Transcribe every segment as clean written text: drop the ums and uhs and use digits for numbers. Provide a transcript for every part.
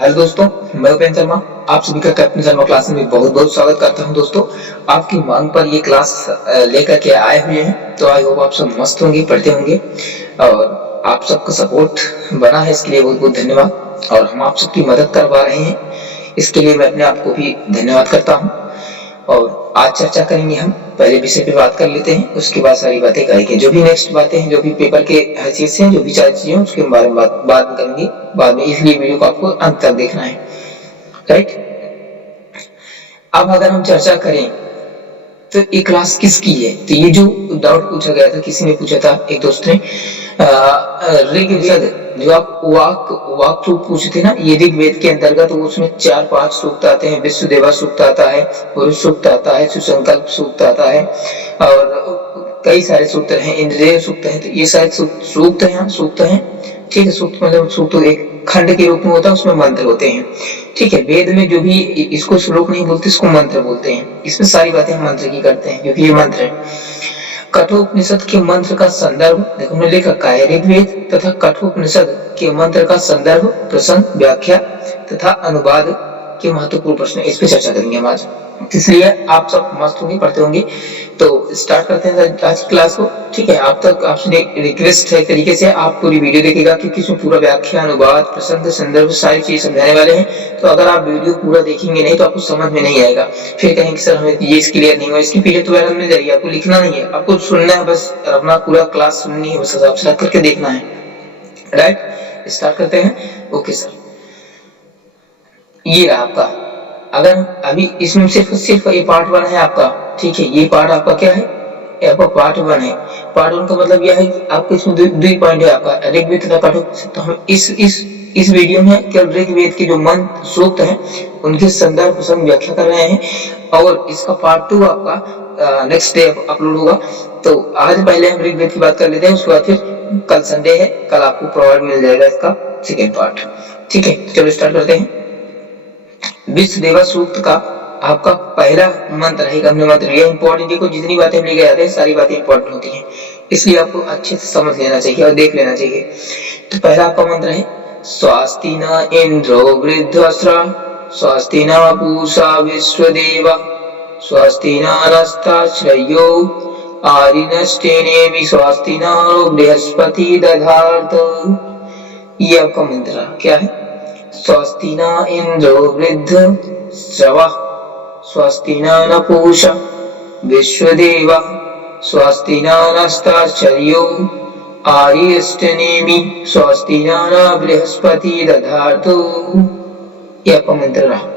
Hello दोस्तों, मैं उपेंद्र शर्मा। आप सभी का कैप्टन शर्मा क्लास में बहुत बहुत स्वागत करता हूं। दोस्तों, आपकी मांग पर ये क्लास लेकर के आए हुए हैं, तो आई होप आप सब मस्त होंगे, पढ़ते होंगे और आप सबका सपोर्ट बना है, इसके लिए बहुत बहुत धन्यवाद। और हम आप सबकी मदद करवा रहे हैं, इसके लिए मैं अपने आप को भी धन्यवाद करता हूँ। और आज चर्चा करेंगे, हम पहले विषय पे बात कर लेते हैं, उसके बाद सारी बातें करेंगे। जो भी नेक्स्ट बातें हैं, जो भी पेपर के हैसियत से हैं, जो भी चार चीजें हैं, उसके बारे में बाद में करेंगे बाद में, इसलिए वीडियो को आपको अंत तक देखना है। राइट। अब अगर हम चर्चा करें तो ये क्लास किसकी है, तो ये जो डाउट पूछा गया था, किसी ने पूछा था, एक दोस्त ने ऋग्वेद, जो आप वाक सूक्त पूछे थे ना, ये ऋग्वेद के अंतर्गत, उसमें 4-5 सूक्त आते हैं। विश्वदेवा सूक्त आता है, पुरुष सूक्त आता है, सुसंकल्प सूक्त आता है और कई सारे सूत्र हैं, इंद्रिय सूक्त है। तो ये शायद सूक्त है, सूक्त है। ठीक है, सूक्त मतलब सूक्त एक खंड के रूप में होता है, उसमें मंत्र होते हैं। ठीक है, वेद में जो भी, इसको श्लोक नहीं बोलते, इसको मंत्र बोलते हैं। इसमें सारी बातें हम मंत्र की करते हैं, क्योंकि ये मंत्र है। कठोपनिषद के मंत्र का संदर्भ देखो, हमने लिखा है ऋग्वेद तथा कठोपनिषद के मंत्र का संदर्भ, प्रसंग, व्याख्या तथा अनुवाद के महत्वपूर्ण प्रश्न, इस पे चर्चा करेंगे हम आज। इसलिए आप सब मस्त होंगे, पढ़ते होंगे। तो स्टार्ट करते हैं आज की क्लास को। ठीक है, आप तक आपसे रिक्वेस्ट है, तरीके से आप पूरी वीडियो देखिएगा, क्योंकि इसमें पूरा व्याख्या, अनुवाद, प्रसंग, संदर्भ सारी चीज समझाने वाले हैं। तो अगर आप वीडियो पूरा देखेंगे नहीं तो आपको समझ में नहीं आएगा, फिर कहेंगे सर हमें ये क्लियर नहीं हुआ। इसकी पीडीएफ तो वायरल नहीं जाएगी, आपको लिखना नहीं है, आपको सुनना है बस, अपना पूरा क्लास सुननी है बस, आप करके देखना है। राइट, स्टार्ट करते हैं। ओके सर, ये रहा आपका। अगर अभी इसमें सिर्फ ये पार्ट 1 है आपका। ठीक है, ये पार्ट आपका क्या है, आपका पार्ट 1 है। पार्ट 1 का मतलब यह है कि आपको इसमें दो पॉइंट है आपका, ऋग्वेद तथा कठोपनिषद। तो हम इस वीडियो में केवल ऋग्वेद के जो मंत्र सूक्त हैं, उनके संदर्भ प्रसंग व्याख्या कर रहे हैं। और इसका पार्ट 2 आपका नेक्स्ट डे अपलोड होगा। तो आज पहले हम ऋग्वेद की बात कर लेते हैं, उसके बाद फिर कल संडे है, कल आपको प्रोवाइड मिल जाएगा इसका सेकेंड पार्ट। ठीक है, चलो स्टार्ट करते हैं। विश्वदेवा सूक्त का आपका पहला मंत्र रहेगा। हमने मंत्र लिया, इंपॉर्टेंट, देखो जितनी बातें हम लेके आते हैं सारी बातें इंपॉर्टेंट होती हैं, इसलिए आपको अच्छे से समझ लेना चाहिए और देख लेना चाहिए। तो पहला आपका मंत्र है, स्वस्ति न इंद्रो वृद्धस्रा, स्वस्ति न पूषा विश्वदेवा, स्वस्ति नस्ताश्रयो आरिनष्टेनेमि, स्वस्ति नो बृहस्पति दधातु। ये आपका मंत्र क्या है, स्वस्ति न इंद्रो वृद्धस्रवः, स्वस्ति न पूषा विश्वदेवा, स्वस्ति नस्ताश्चर्यो आरिष्टनेमि, स्वस्ति न बृहस्पति दधातु। यह आपका मंत्र रहा।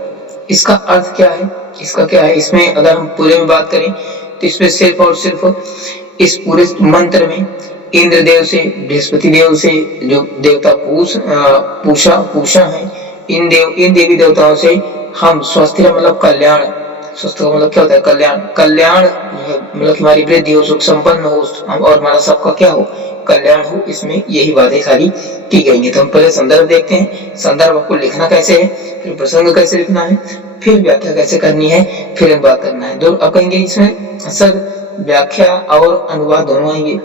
इसका अर्थ क्या है, इसका क्या है, इसमें अगर हम पूरे में बात करें तो इसमें सिर्फ और सिर्फ इस पूरे मंत्र में इंद्रदेव से, बृहस्पति देव से, जो देवता पूषा है, इन देवी देवताओं से हम स्वस्थ, मतलब कल्याण, स्वस्थ का मतलब क्या होता है, कल्याण मतलब हमारी वृद्धि हो, सुख संपन्न हो, और हमारा सबका क्या हो, कल्याण हो। इसमें यही बातें सारी की गई है। तो हम पहले संदर्भ देखते हैं। संदर्भ आपको लिखना कैसे है, फिर प्रसंग कैसे लिखना है, फिर व्याख्या कैसे करनी है, फिर बात करना है। दो अब कहेंगे इसमें सर व्याख्या और अनुवाद दोनों आएंगे।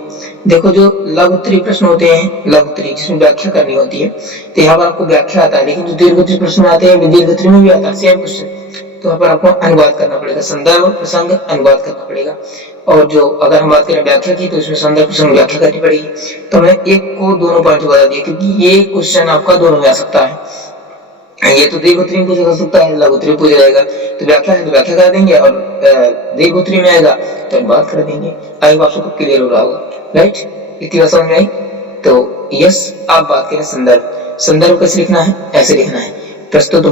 देखो, जो लघुत्तरीय प्रश्न होते हैं, लघुत्तरीय जिसमें व्याख्या करनी होती है, तो यहाँ पर आपको व्याख्या आता है, लेकिन जो दीर्घोत्तरीय प्रश्न आते हैं, दीर्घोत्तरीय में भी आता है सेम क्वेश्चन, तो यहाँ पर आपको अनुवाद करना पड़ेगा, संदर्भ प्रसंग अनुवाद करना पड़ेगा। और जो अगर हम बात करें व्याख्या की, तो इसमें संदर्भ प्रसंग व्याख्या करनी पड़ेगी। तो मैं एक को दोनों पॉइंट बता दिए, क्योंकि ये क्वेश्चन आपका दोनों में आ सकता है। ये तो दीर्घोत्तरीय पूछा जा सकता है, लघुत्तरीय पूछा जाएगा, तो व्याख्या है तो व्याख्या कर देंगे, और दीर्घोत्तरीय में आएगा तो बात कर देंगे। आई होप आपको क्लियर हो रहा होगा। राइट, इतनी बात समझ में आई। तो यस, आप बात करें संदर्भ कैसे लिखना है, ऐसे लिखना है, प्रस्तुत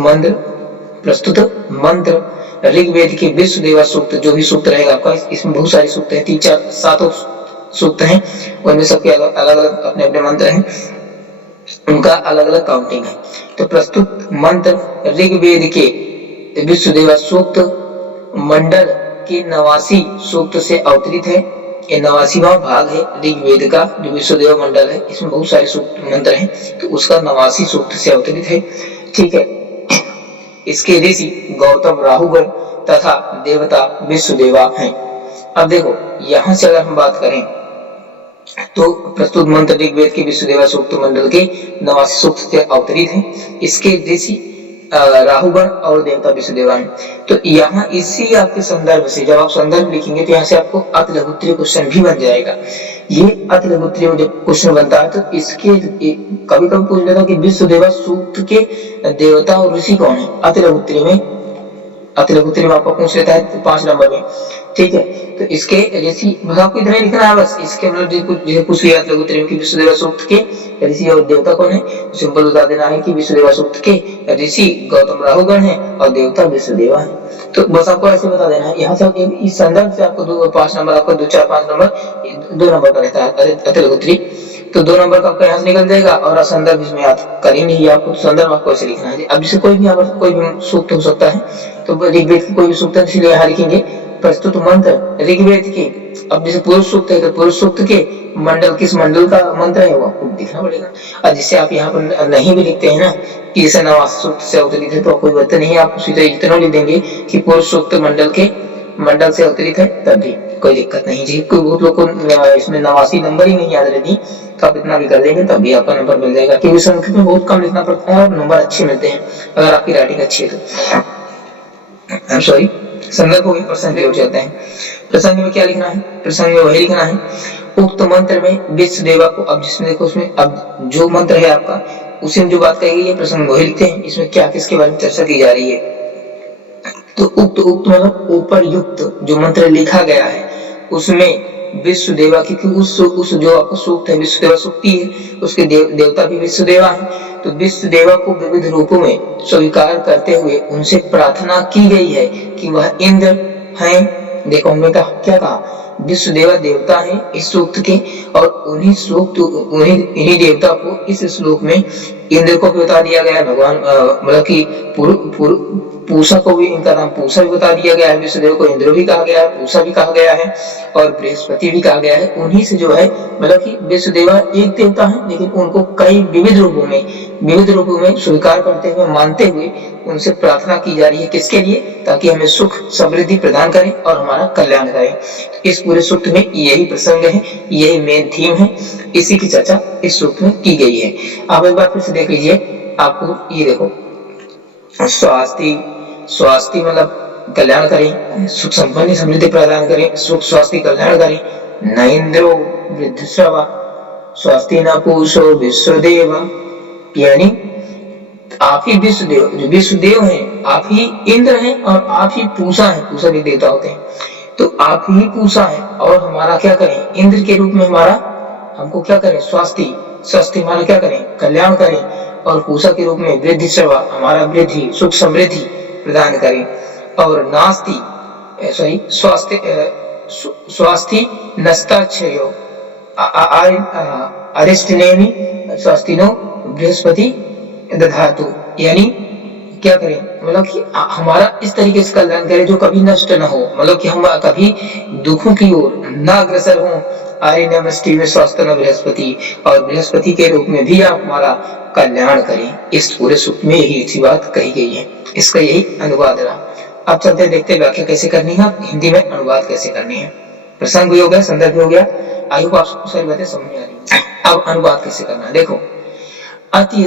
मंत्र ऋग्वेद के विश्वदेवा सूक्त, जो भी सूक्त रहेगा आपका, इसमें बहुत सारे सूक्त हैं, 3-4-7 सूक्त हैं, उनमें सबके अलग अलग अपने अपने मंत्र हैं, उनका अलग अलग काउंटिंग है। तो प्रस्तुत मंत्र ऋग्वेद के विश्वदेवा सूक्त मंडल के 89 सूक्त से अवतरित है। ये 89वां भाग है ऋग्वेद का, जो विश्वदेव मंडल है, इसमें बहुत सारे सूक्त मंत्र हैं, तो उसका 89 सूक्त से अवतरित है। ठीक है, इसके ऋषि गौतम, राहुगण तथा देवता विश्वदेवा हैं। अब देखो, यहां से अगर हम बात करें तो प्रस्तुत मंत्र ऋग्वेद के विश्वदेवा सूक्त मंडल के 89 सूक्त से अवतरित है। इसके ऋषि राहुगण और देवता विष्णुदेवा है। तो यहाँ इसी आपके संदर्भ से जब आप संदर्भ लिखेंगे तो यहाँ से आपको अति लघुत्तरीय क्वेश्चन भी बन जाएगा। ये अति लघुत्तरीय जब क्वेश्चन बनता है तो इसके कभी कभी पूछ लेता कि विष्णुदेवा सूक्त के देवता और ऋषि कौन है। अति लघुत्तरीय में आपको पूछ लेता है 5 नंबर में, ठीक है। तो इसके ऋषि बस आपको इतना ही लिखना है, बस इसके मतलब जैसे पूछ लिया अति लघुत्तरीय में कि विष्णुदेवा सूक्त के ऋषि और देवता कौन है, सिंपल बता देना है कि विष्णुदेवा सूक्त के ऋषि गौतम राहुगण है और देवता विष्णुदेवा है। तो बस आपको ऐसे बता देना है। यहाँ से इस संदर्भ से आपको 5 नंबर, आपको 2, 4, 5 नंबर 2 नंबर का रहता है अति लघुत्तरीय। तो 2 नंबर का आपका यहाँ से निकल जाएगा और संदर्भ इसमें आप करेंगे ही, आपको संदर्भ आपको ऐसे लिखना है। अब इसे कोई भी सूक्त हो सकता है, तो ऋग्वेद की कोई भी सूक्त है इसलिए यहाँ लिखेंगे प्रस्तुत मंत्र ऋग्वेद के। अब जैसे पुरुष सूक्त है तो पुरुष सूक्त के मंडल, किस मंडल का मंत्र है वो आपको दिखना पड़ेगा। और जिससे आप यहाँ पर नहीं भी लिखते हैं ना कि जैसे नवास सूक्त से अवतरित है तो कोई बात नहीं, आप सीधे इतना लिख देंगे कि पुरुष सूक्त मंडल से अवतरित है, तब भी कोई दिक्कत नहीं। जी बहुत लोग को इसमें 89 नंबर ही नहीं याद रहती, तो आप इतना भी कर देंगे तब भी आपका नंबर मिल जाएगा, क्योंकि संस्कृत में बहुत कम लिखना पड़ता है और नंबर अच्छे मिलते हैं अगर आपकी राइटिंग अच्छी है तो। सॉरी, संदर्भ हो गए, प्रसंग हो जाते हैं। प्रसंग में क्या लिखना है, प्रसंग में वही लिखना है उक्त मंत्र में विष्णुदेवा को। अब जिसमें देखो उसमें अब जो मंत्र है आपका उसी में जो बात कही गई है प्रसंग वही लिखते हैं। इसमें क्या किसके बारे में चर्चा की जा रही है, तो उक्त मतलब ऊपर युक्त जो मंत्र लिखा गया है उसमें विष्णुदेवा, क्योंकि उस जो आपको सूक्त है विष्णुदेवा सूक्ति है, उसके देवता भी विष्णुदेवा है। तो विष्णुदेवा को विविध रूपों में स्वीकार करते हुए उनसे प्रार्थना की गई है कि वह इंद्र हैं। देखो हमने क्या कहा, विष्णुदेवा देवता है इस सूक्त के, और इन्हीं देवता को इस श्लोक में इंद्र को भी बता दिया गया है। भगवान मतलब कि पूषा को भी, इनका नाम पूषा भी बता दिया गया है। विष्णुदेव को इंद्र भी कहा गया है, पूषा भी कहा गया है और बृहस्पति भी कहा गया है। उन्हीं से जो है मतलब कि विष्णुदेवा एक देवता है, लेकिन उनको कई विविध रूपों में स्वीकार करते हुए, मानते हुए उनसे प्रार्थना की जा रही है। किसके लिए, ताकि हमें सुख समृद्धि प्रदान करें और हमारा कल्याण करें। इस पूरे सूक्त में यही प्रसंग है, यही मेन थीम है, इसी की चर्चा इस सूक्त में की गई है। आप एक बार फिर से देख लीजिए, आपको ये देखो स्वास्थ्य मतलब कल्याण करें, सुख संपन्न समृद्धि प्रदान करें, सुख स्वास्थ्य कल्याण करें। न इंद्रो वृद्धश्रवा स्वास्थ्य न पूषो विश्वदेव, यानी आप ही विश्वदेव, जो विश्वदेव हैं आप ही इंद्र हैं और आप ही पूषा हैं, पूषा भी देवता होते हैं। तो आप ही पूषा है और हमारा क्या करें, इंद्र के रूप में हमको क्या करें, स्वास्थ्य हमारा क्या करें, कल्याण करें, और पूषा के रूप में वृद्धि सेवा, हमारा वृद्धि सुख समृद्धि प्रदान करें। और नास्ति स्वास्थ्य नस्ताक्षयो अरिष्टनेमि स्वास्तिनो बृहस्पति दधातु, यानी क्या करें, मतलब कि हमारा इस तरीके से कल्याण करें जो कभी नष्ट न हो, मतलब कि हम कभी दुखों की ओर न अग्रसर हो। आर्य नमस्ति में स्वास्थ्य न बृहस्पति, और बृहस्पति के रूप में भी आप हमारा कल्याण करें। इस पूरे सूक्त में यही अच्छी बात कही गई है, इसका यही अनुवाद रहा। अब चलते देखते व्याख्या कैसे करनी है, हिंदी में अनुवाद कैसे करनी है। प्रसंग भी हो गया, संदर्भ भी हो गया, आई होप आपको सारी बातें समझ में आ रही है। अब अनुवाद कैसे करना है, देखो अति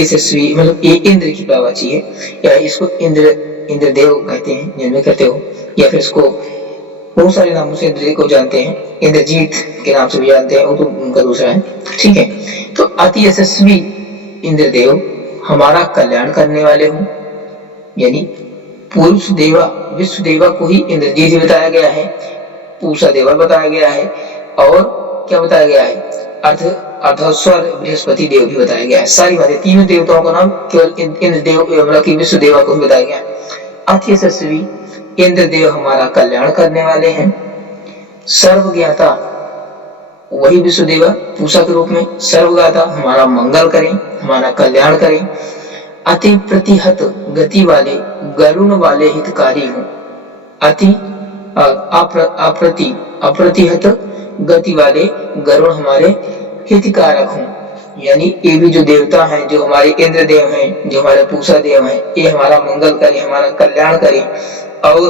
यशस्वी मतलब ये इंद्र की प्रवाची है, या इसको इंद्रदेव कहते हैं जिनमें कहते हो, या फिर इसको बहुत सारे नामों से इंद्र को जानते हैं, इंद्रजीत के नाम से भी जानते हैं, वो तो उनका दूसरा है, ठीक है। तो अति यशस्वी इंद्रदेव हमारा कल्याण करने वाले हो, यानी पुरुष देवा विश्व देवा को ही इंद्रजीत बताया गया है, पूषा देवा बताया गया है, और क्या बताया गया है, अर्धस्वर बृहस्पति देव भी बताया गया है। सारी बातें, तीनों देवताओं का नाम केवल इंद्रदेव मतलब कि विश्व देवा को भी बताया गया है। अति यशस्वी इंद्रदेव हमारा कल्याण करने वाले हैं। सर्वज्ञाता वही विश्वदेवा पूषा के रूप में, सर्वज्ञाता हमारा मंगल करें, हमारा कल्याण करें। अति प्रतिहत गति वाले गरुण वाले हितकारी हूँ। अति अप्रतिहत गति वाले गरुण हमारे हितकारक हूँ, यानी ये भी जो देवता हैं, जो हमारे इंद्र देव हैं, जो हमारे पूषा देव हैं, ये हमारा मंगल करें, हमारा कल्याण करें। और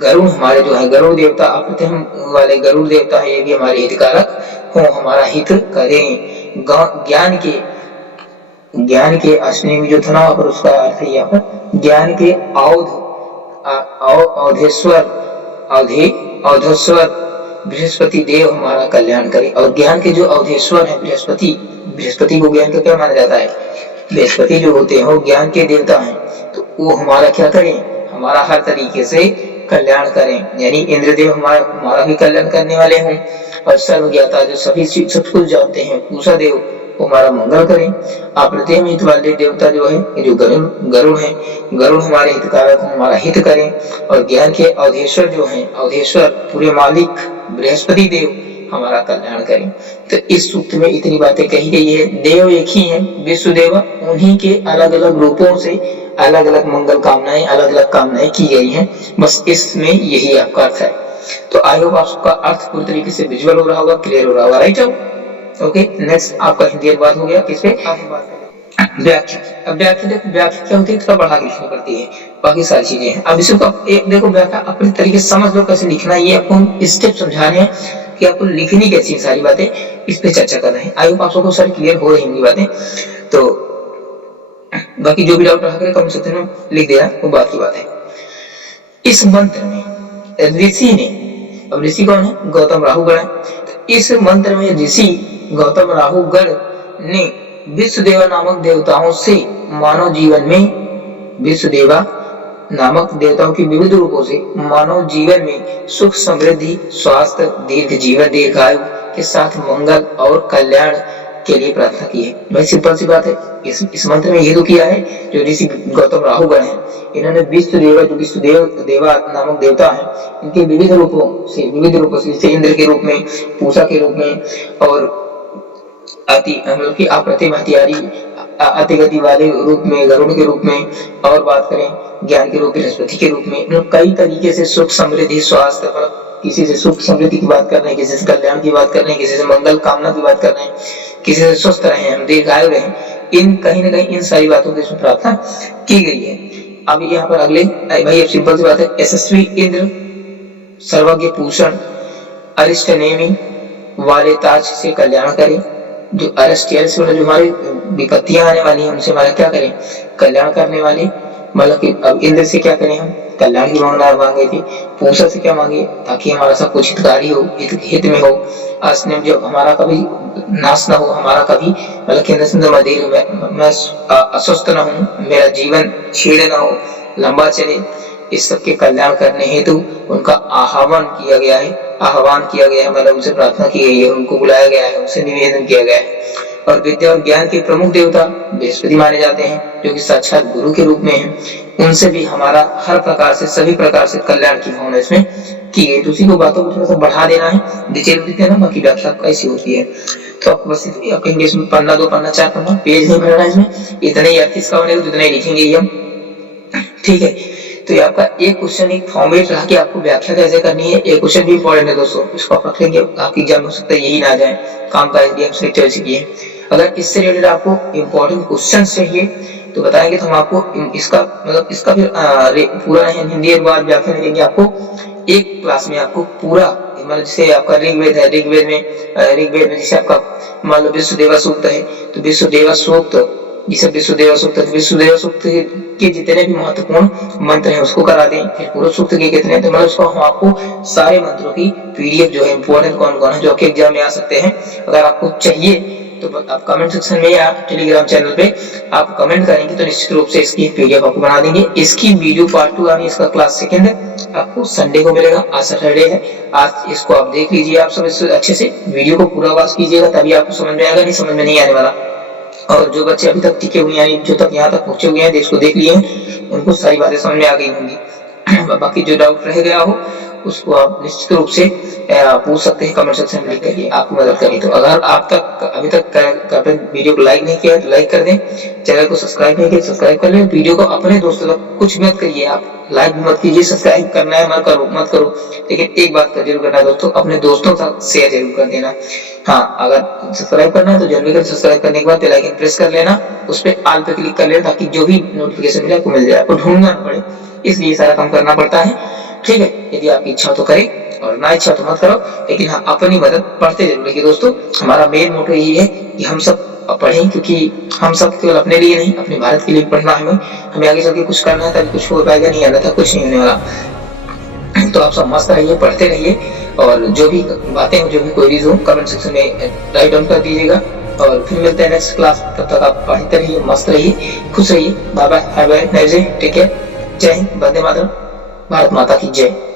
गरुड़ हमारे जो है गरुड़ देवता, अप्रतिम वाले गरुड़ देवता है, ये भी हमारे हितकारक हो, हमारा हित करें। ज्ञान के ज्ञान के अश्विनी में जो था ना पर उसका अर्थ है यहाँ पर ज्ञान के औधेश्वर औधेश्वर बृहस्पति देव हमारा कल्याण करे। और ज्ञान के जो औधेश्वर है बृहस्पति को ज्ञान का क्या माना जाता है, बृहस्पति जो होते हैं वो ज्ञान के देवता हैं, तो वो हमारा क्या करें, हमारा हर तरीके से कल्याण करें। यानी इंद्रदेव हमारा भी कल्याण करने वाले हों। और सर्वज्ञाता जो सभी सब कुछ जानते हैं पूषा देव वो हमारा मंगल करें। अप्रतिम हित वाले देवता जो है जो गरुड़ है, गरुड़ हमारे हितकारक हमारा हित करें। और ज्ञान के अवधेश्वर जो है अवधेश्वर पूरे मालिक बृहस्पति देव हमारा कल्याण करें। तो इस सूक्त में इतनी बातें कही गई है। देव एक ही है, विश्व देव, उन्हीं के अलग अलग रूपों से अलग अलग मंगल कामनाएं अलग अलग कामनाएं की गई हैं। बस इसमें यही आपका अर्थ है। तो आई होप आपका अर्थ पूरी तरीके से विजुअल हो रहा होगा, क्लियर हो रहा होगा, राइट। ओके, नेक्स्ट आपका हिंदी अनुवाद हो गया। किस पे आप बात करें, व्याख्या। अब व्याख्या क्या होती है, थोड़ा बढ़ा के लिखनी पड़ती है, बाकी सारी चीजें हैं। अब इसको एक देखो व्याख्या अपने तरीके से समझ लो कैसे लिखना है। ये आपको हम स्टेप समझा रहे हैं कि आपको लिखनी कैसी है, सारी बातें इस पे चर्चा कर रहे हैं। आई होप आप सबको सारी क्लियर हो रही होंगी बातें। तो बाकी जो भी डाउट रहा करे कमेंट सेक्शन में लिख देना, वो बात की बात है। इस मंत्र में ऋषि ने, अब ऋषि कौन है, गौतम राहुगण है। तो इस मंत्र में ऋषि गौतम राहुगण ने विश्वदेवा नामक देवताओं से मानव जीवन में, विश्वदेवा नामक देवताओं की विविध रूपों से मानव जीवन में सुख समृद्धि स्वास्थ्य दीर्घ जीवन दीर्घायु के साथ मंगल और कल्याण के लिए प्रार्थना की है। भाई सिंपल सी बात है। इस मंत्र में ये तो किया है जो ऋषि गौतम राहुगण है, इन्होंने विश्वदेवा नामक देवता है, इनके विविध रूपों से जैसे इंद्र के रूप में, पूषा के रूप में और मतलब कि अप्रतिम हथियारी अतिगति वाले रूप में गरुड़ के रूप में, और बात करें ज्ञान के रूप बृहस्पति के रूप में, कई तरीके से सुख समृद्धि स्वास्थ्य, किसी से सुख समृद्धि की बात कर रहे हैं, किसी से कल्याण की बात कर रहे हैं, किसी से मंगल कामना की बात कर रहे हैं, किसी से स्वस्थ रहे हैं, दीर्घायु रहे, इन कहीं ना कहीं इन सारी बातों की प्रार्थना की गई है। अब यहाँ पर अगले भाई अब सिंपल सी बात है, यशस्वी इंद्र सर्वज्ञ पूषण अरिष्ट नेमी वाले ताज से कल्याण करें। जो अरिष्ट जो हमारी विपत्तियां आने वाली है उनसे हमारा क्या करें, कल्याण करने वाले। मतलब कि अब इंद्र से क्या करें, हम कल्याण की मांगे थी। पूषा से क्या मांगे, ताकि हमारा सब कुछ हितकारी हो, हित में हो। अस्नेम जो हमारा कभी नाश ना हो, हमारा कभी मतलब कि मैं अस्वस्थ ना हूँ, मेरा जीवन छीड़ ना हो, लंबा चले। इस सब के कल्याण करने हेतु उनका आह्वान किया गया है, मतलब उनसे प्रार्थना की गई है, उनको बुलाया गया है, उनसे निवेदन किया गया है। और विद्या और ज्ञान के प्रमुख देवता बृहस्पति माने जाते हैं, जो कि साक्षात गुरु के रूप में हैं। उनसे भी हमारा हर प्रकार से सभी प्रकार से कल्याण की भावना इसमें की गई। तो उसी को बातों को थोड़ा सा बढ़ा देना है, डिटेल लिख देना, बाकी व्याख्या कैसी होती है। तो आप बस कहेंगे इसमें पन्ना 2 पन्ना 4 पन्ना पेज नहीं भरना, इसमें इतने ही 38 का बनेगा, जितने लिखेंगे ही हम, ठीक है। तो ये आपका एक क्वेश्चन एक फॉर्मेट रहा कि आपको व्याख्या कैसे करनी है। एक क्वेश्चन भी इंपॉर्टेंट है दोस्तों, इसको आप रख लेंगे, आपकी एग्जाम हो सकता है यही ना जाए, काम का हम लेक्चर सीखिए। अगर इससे रिलेटेड आपको इंपॉर्टेंट क्वेश्चन चाहिए तो बताएंगे, तो हम आपको इसका मतलब इसका फिर पूरा हिंदी अनुवाद व्याख्या देंगे आपको एक क्लास में। आपको पूरा मतलब जैसे आपका ऋग्वेद है, ऋग्वेद में जैसे आपका मान लो विश्वदेवा सूक्त है, तो विश्वदेवा सूक्त विश्वदेवा सूक्त के जितने भी महत्वपूर्ण मंत्र हैं उसको करा दें। फिर पूरा सूक्त के कितने, तो मतलब उसको हम आपको सारे मंत्रों की पीडीएफ जो है इंपॉर्टेंट कौन कौन है जो आपके एग्जाम में आ सकते हैं, अगर आपको चाहिए तो आप कमेंट सेक्शन में या टेलीग्राम चैनल पे आप कमेंट करेंगे तो निश्चित रूप से इसकी पीडीएफ आपको बना देंगे। इसकी वीडियो पार्ट 2 यानी इसका क्लास सेकंड आपको संडे को मिलेगा, आज सैटरडे है। आज इसको आप देख लीजिए, आप सब इसको अच्छे से वीडियो को पूरा वॉच कीजिएगा, तभी आपको समझ में आएगा, नहीं समझ में नहीं आने वाला। और जो बच्चे अभी तक टिके हुए यानी जो तक यहाँ तक पहुंचे हुए हैं, इसको देख लिए उनको सारी बातें समझ में आ गई होंगी। बाकी जो डाउट रह गया हो उसको आप निश्चित रूप से पूछ सकते हैं कमेंट सेक्शन में लिख करके, आपको मदद करें। तो अगर आप तक अभी तक वीडियो को लाइक नहीं किया तो लाइक कर दें, चैनल को सब्सक्राइब नहीं किया सब्सक्राइब कर लें। वीडियो को अपने दोस्तों तक कुछ मत करिए, आप लाइक मत कीजिए, सब्सक्राइब करना है मत करो, लेकिन एक बात का जरूर करना है दोस्तों, अपने दोस्तों तक शेयर जरूर कर देना। हाँ, अगर सब्सक्राइब करना है तो जल्दी कर सब्सक्राइब करने के बाद बेल आइकन प्रेस कर लेना, उस पर ऑल पे क्लिक कर लेना, ताकि जो भी नोटिफिकेशन मिले आपको मिल जाए, आपको ढूंढना न पड़े, इसलिए सारा काम करना पड़ता है। ठीक है, यदि आपकी इच्छा तो करें और ना इच्छा तो मत करो, लेकिन हाँ अपनी मदद पढ़ते जरूर रहिए दोस्तों। हमारा मेन मोटो यही है कि हम सब पढ़ें, क्योंकि हम सब केवल अपने लिए नहीं, अपने भारत के लिए पढ़ना है। हमें आगे चल के कुछ करना है, तभी कुछ हो पाएगा, नहीं अन्यथा कुछ नहीं होने वाला। तो आप सब मस्त रहिए, पढ़ते रहिए, और जो भी बातें हो, जो भी क्वेरीज हो, कमेंट सेक्शन में राइट डाउन कर दीजिएगा। और फिर मिलते हैं नेक्स्ट क्लास। तब तक आप पढ़ते रहिए, मस्त रहिए, खुश रहिए। Bye bye, have a nice day, take care. जय हिंद, वंदे मातरम, भारत माता की जय।